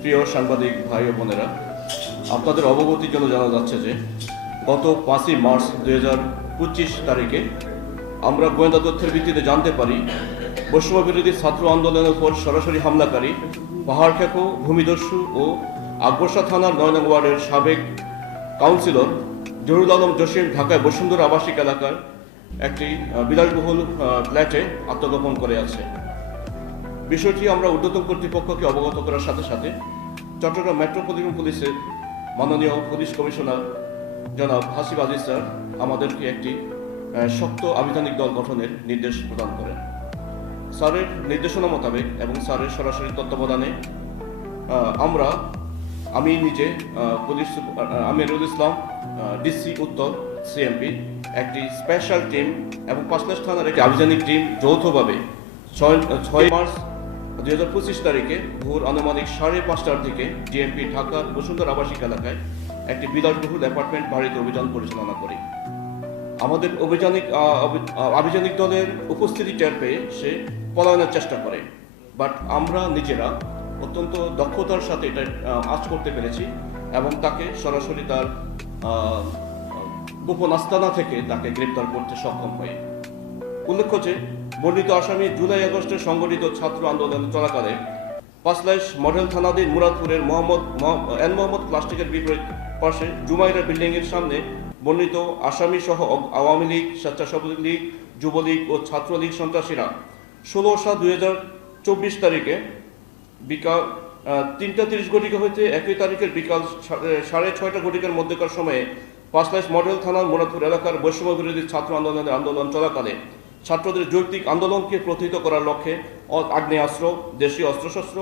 প্রিয় সাংবাদিক ভাই ও বোনেরা, আপনাদের অবগতির জন্য জানা যাচ্ছে যে গত 5ই মার্চ 2025 তারিখে আমরা গোয়েন্দা তথ্যের ভিত্তিতে জানতে পারি বৈষম্য বিরোধী ছাত্র আন্দোলনের উপর সরাসরি হামলাকারী পাহাড়খেকো ভূমিদস্যু ও আকবরশাহ থানার 9 নং ওয়ার্ডের সাবেক কাউন্সিলর জহুরুল আলম জসিম ঢাকায় বসুন্ধরা আবাসিক এলাকার একটি বিলাসবহুল ফ্ল্যাটে আত্মগোপন করে আছে। বিষয়টি আমরা ঊর্ধ্বতন কর্তৃপক্ষকে অবগত করার সাথে সাথে চট্টগ্রাম মেট্রোপলিটন পুলিশের মাননীয় পুলিশ কমিশনার জনাব হাসিব আজিজ স্যার আমাদেরকে একটি শক্ত আভিযানিক দল গঠনের নির্দেশ প্রদান করেন। স্যারের নির্দেশনা মোতাবেক এবং স্যারের সরাসরি তত্ত্বাবধানে আমি নিজে পুলিশ আমিরুল ইসলাম ডিসি উত্তর সিএমপি একটি স্পেশাল টিম এবং পাঁচলাশ থানার একটি আভিযানিক টিম যৌথভাবে 6 মার্চ 2025 তারিখে ভোর আনুমানিক 5:30টার দিকে জিএমপি ঢাকার বসুন্ধরা আবাসিক এলাকায় একটি বিলাসবহুল অ্যাপার্টমেন্ট বাড়িতে অভিযান পরিচালনা করি। আমাদের আভিযানিক দলের উপস্থিতি টের পেয়ে সে পলায়নের চেষ্টা করে, বাট আমরা নিজেরা অত্যন্ত দক্ষতার সাথে এটা আঁচ করতে পেরেছি এবং তাকে সরাসরি তার গোপন আস্তানা থেকে তাকে গ্রেপ্তার করতে সক্ষম হই। উল্লেখ্য যে বর্ণিত আসামি জুলাই আগস্টে সংগঠিত ছাত্র আন্দোলন চলাকালে পাঁচলাইশ মডেল থানাধীন মুরাদপুরের মোহাম্মদ প্লাস্টিকের বিপরীত পাশে জুমাইরা বিল্ডিংয়ের সামনে বর্ণিত আসামি সহ আওয়ামী লীগ, স্বেচ্ছাসেবক লীগ, যুবলীগ ও ছাত্রলীগ সন্ত্রাসীরা 16/7/2024 তারিখে বিকাল 3:30 হইতে একই তারিখের বিকাল 6:30 মধ্যকার সময়ে পাঁচলাইশ মডেল থানার মুরাদপুর এলাকার বৈষম্য বিরোধী ছাত্র আন্দোলন চলাকালে ছাত্রদের যৌক্তিক আন্দোলনকে প্রতিহত করার লক্ষ্যে আগ্নেয়াস্ত্র, দেশীয় অস্ত্রশস্ত্র,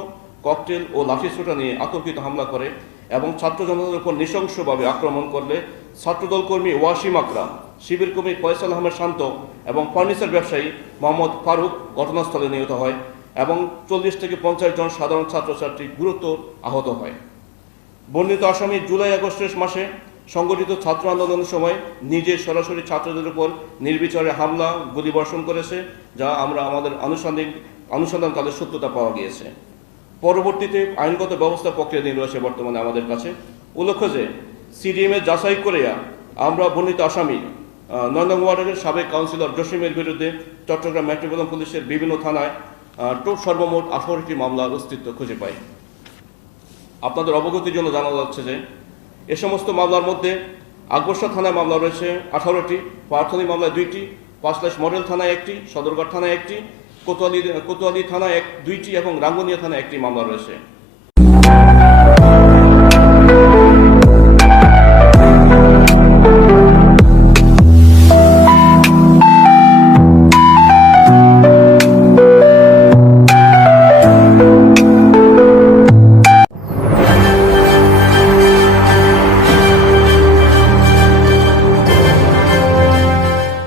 ককটেল ও লাঠিসোঁটা নিয়ে আতঙ্কিত হামলা করে এবং ছাত্র জনতার উপর নৃশংসভাবে আক্রমণ করলে ছাত্রদল কর্মী ওয়াসিম আকরাম, শিবির কর্মী ফয়সাল আহমেদ শান্ত এবং ফার্নিচার ব্যবসায়ী মোহাম্মদ ফারুক ঘটনাস্থলে নিহত হয় এবং 40 থেকে 50 জন সাধারণ ছাত্রছাত্রী গুরুতর আহত হয়। বর্ণিত আসামি জুলাই আগস্টের মাসে সংগঠিত ছাত্র আন্দোলনের সময় নিজে সরাসরি ছাত্রদের উপর নির্বিচারে হামলা গুলিবর্ষণ করেছে, যা আমাদের অনুসন্ধানকালে সত্যতা পাওয়া গিয়েছে। পরবর্তীতে আইনগত ব্যবস্থা প্রক্রিয়াধীন রয়েছে বর্তমানে আমাদের কাছে। উল্লেখ্য যে সিডিএমএ যাচাই করিয়া আমরা বর্ণিত আসামি 9 নং ওয়ার্ডের সাবেক কাউন্সিলর জসিমের বিরুদ্ধে চট্টগ্রাম মেট্রোপলিটন পুলিশের বিভিন্ন থানায় সর্বমোট 18টি মামলার অস্তিত্ব খুঁজে পাই। আপনাদের অবগতির জন্য জানা যাচ্ছে যে এ সমস্ত মামলার মধ্যে আকবরশাহ থানায় মামলা রয়েছে 18টি, প্রাথমিক মামলায় 2টি, পাঁচলাইশ মডেল থানায় 1টি, সদরঘাট থানায় 1টি, কোতোয়ালি থানায় 2টি এবং রাঙ্গুনিয়া থানায় 1টি মামলা রয়েছে।